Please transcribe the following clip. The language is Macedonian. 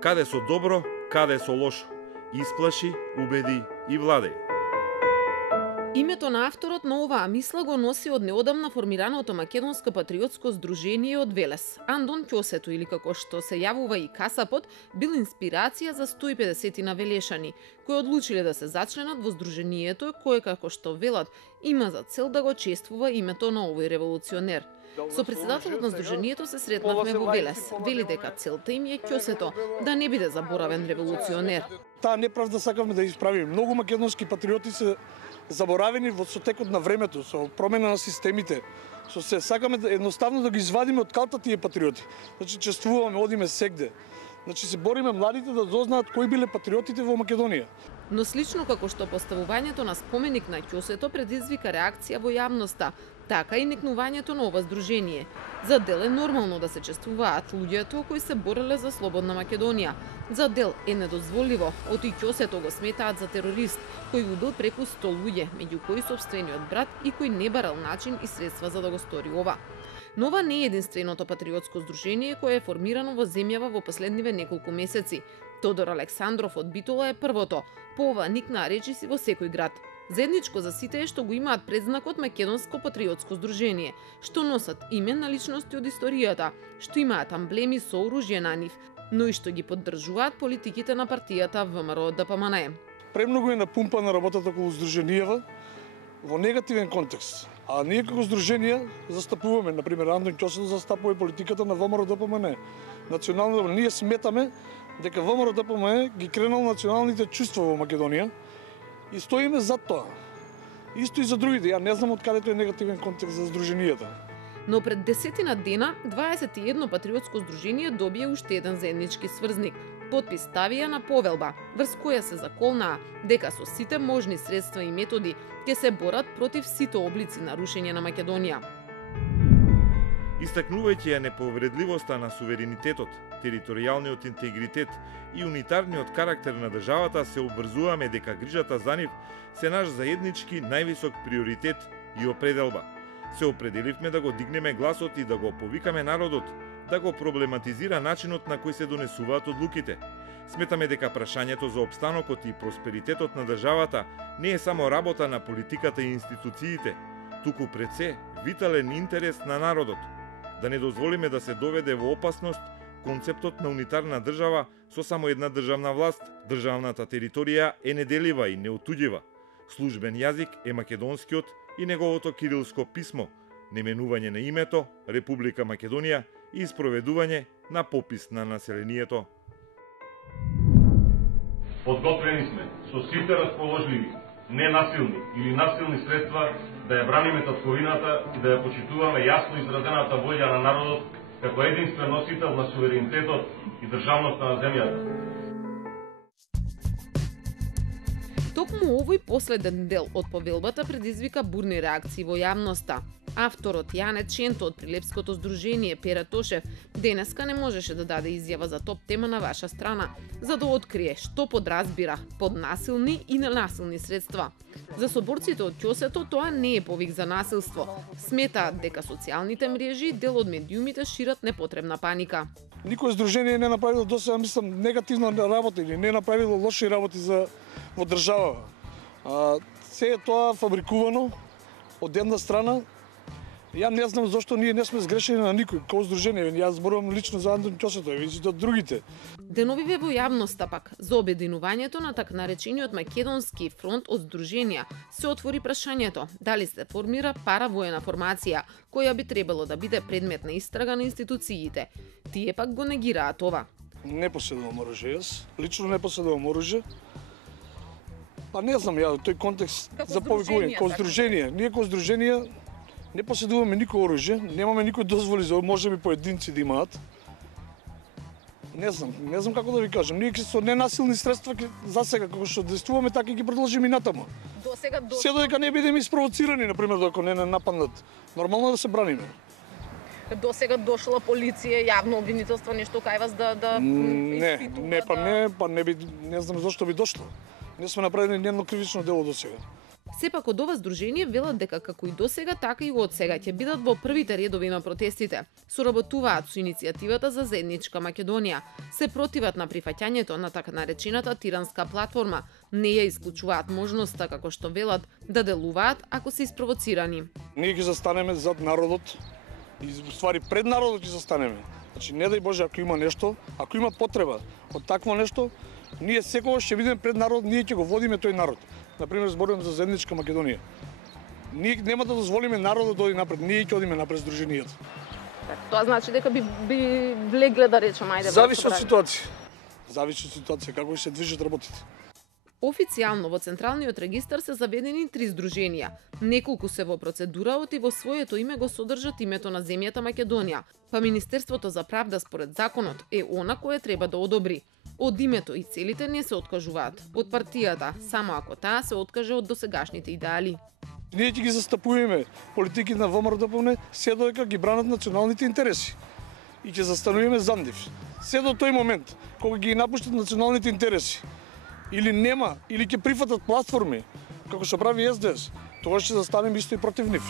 Каде со добро, каде со лошо. Исплаши, убеди и владеј. Името на авторот на оваа мисла го носи од неодамна формираното македонско патриотско здружение од Велес. Андон Ќосето, или како што се јавува и Касапот, бил инспирација за 150 на велешани, кои одлучиле да се зачленат во здружението, кое, како што велат, има за цел да го чествува името на овој револуционер. Со претседателот на здружението се сретнавме во Велес. Вели дека целта им е Ќосето да не биде заборавен револуционер. Таа неправда сакавме да исправиме. Многу македонски патриоти се заборавени во сотекот на времето, со промена на системите. Со се сакаме едноставно да ги извадиме од калта тие патриоти. Значи чествуваме, одиме сегде. Значи се бориме младите да дознаат кои биле патриотите во Македонија. Но слично како што поставувањето на споменик на Ќосето предизвика реакција во јавноста, така и никнувањето на ова здружение. За дел е нормално да се чествуваат луѓето кои се бореле за слободна Македонија. За дел е недозволиво, оти Ќосето го сметаат за терорист, кој убил преку 100 луѓе, меѓу кои собствениот брат и кој не барал начин и средства за да го стори ова. Но ова не е единственото патриотско здружение кое е формирано во земјава во последниве неколку месеци. Тодор Александров од Битола е првото. По ова никнаа речиси во секој град. Заедничко за сите е што го имаат предзнакот Македонско патриотско здружение, што носат име на личности од историјата, што имаат амблеми со оружје на нив, но и што ги поддржуваат политиките на партијата ВМРО ДПМНЕ. Премногу е напумпана работата околу здруженијава во негативен контекст. А ние како здружение застапуваме, например, Андон Ќосето застапува политиката на ВМРО ДПМНЕ. Национално ние сметаме дека ВМРО ДПМНЕ ги кренал националните чувства во Македонија и стоиме за тоа. Исто и за другите. Ја не знам од каде е негативен контекст за здруженијата. Но пред 10 дена 21 патриотско здружение добие уште еден заеднички сврзник. Потпис ставија на повелба, врз која се заколнаа дека со сите можни средства и методи ќе се борат против сите облици на рушење на Македонија. Истакнувајќи ја неповредливоста на суверенитетот, територијалниот интегритет и унитарниот карактер на државата, се обврзуваме дека грижата за нив се наш заеднички највисок приоритет и определба. Се определивме да го дигнеме гласот и да го повикаме народот да го проблематизира начинот на кој се донесуваат одлуките. Сметаме дека прашањето за опстанокот и просперитетот на државата не е само работа на политиката и институциите, туку пред се витален интерес на народот. Да не дозволиме да се доведе во опасност концептот на унитарна држава со само една државна власт. Државната територија е неделива и неотуѓива. Службен јазик е македонскиот и неговото кирилско писмо, наименување на името Република Македонија и спроведување на попис на населението. Подготвени сме со сите расположливи, ненасилни или насилни средства да ја браниме татковината и да ја почитуваме јасно изразената волја на народот како единствен носител на суверенитетот и државноста на земјата. Токму овој последен дел од повелбата предизвика бурни реакции во јавноста. Авторот Јане Ченто од Прилепското здружение Пера Тошев денеска не можеше да даде изјава за топ тема на ваша страна, за да открие што подразбира под насилни и ненасилни средства. За соборците од Ќосето тоа не е повик за насилство. Сметаат дека социјалните мрежи и дел од медиумите шират непотребна паника. Никој здружение не направило досега, мислам, негативна работа или не направило лоши работи во држава. Се е тоа фабрикувано од една страна. Ја не знам зошто ние не сме сгрешени на никој како здружение. Јас зборувам лично за Андон Ќосето и за другите. Деновиве во јавноста пак за обединувањето на така наречениот македонски фронт од здруженија се отвори прашањето дали се формира паравоена формација која би требало да биде предмет на истрага на институциите. Тие пак го негираат ова. Не поседувам оружје, јас лично не поседувам оружје. Па не знам ја тој контекст за повикување како здружение. Ние како здружение не поседуваме никој оружје, немаме никој дозволи за можеби поединци да имаат. Не знам како да ви кажам. Ние со ненасилни средства за сега како што действуваме, така и ги продолжиме и натаму. Се додека не бидеме испровоцирани, например, докато не нападнат. Нормално да се браниме. До сега дошла полиција, јавно обвинителство, нешто кај вас да не знам зошто би дошло. Не сме направили ни едно кривично дело до сега. Сепак од ова здружение велат дека како и досега, така и од сега ќе бидат во првите редови на протестите. Соработуваат со иницијативата за заедничка Македонија. Се противат на прифаќањето на така наречената тиранска платформа. Не ја исклучуваат можноста, како што велат, да делуваат ако се испровоцирани. Ние ќе застанеме зад народот и ствари пред народот ќе застанеме. Значи не дај Боже ако има нешто, ако има потреба од такво нешто, ние секогаш ќе бидеме пред народ, ние ќе го водиме тој народ. Например, зборувам за заедничка Македонија. Ние нема да дозволиме народот да оди напред, ние ќе одиме напред здруженијата. Тоа значи дека би влегле да речем ајде. Зависи од ситуација. Зависи од ситуација како се движат работите. Официјално во Централниот регистар се заведени 3 здруженија. Неколку се во процедураот и во своето име го содржат името на земјата Македонија, па Министерството за правда според законот е она кое треба да одобри. Од името и целите не се откажуваат. Од партијата, само ако таа се откаже од досегашните идеали. Ние ќе ги застапуваме политики на ВМРО-ДПМНЕ се додека ги бранат националните интереси. И ќе застануваме за нив. Се до тој момент, кога ги напуштат националните интереси, или нема, или ќе прифатат платформи, како што прави СДС, тогаш ќе застанеме исто и против нив.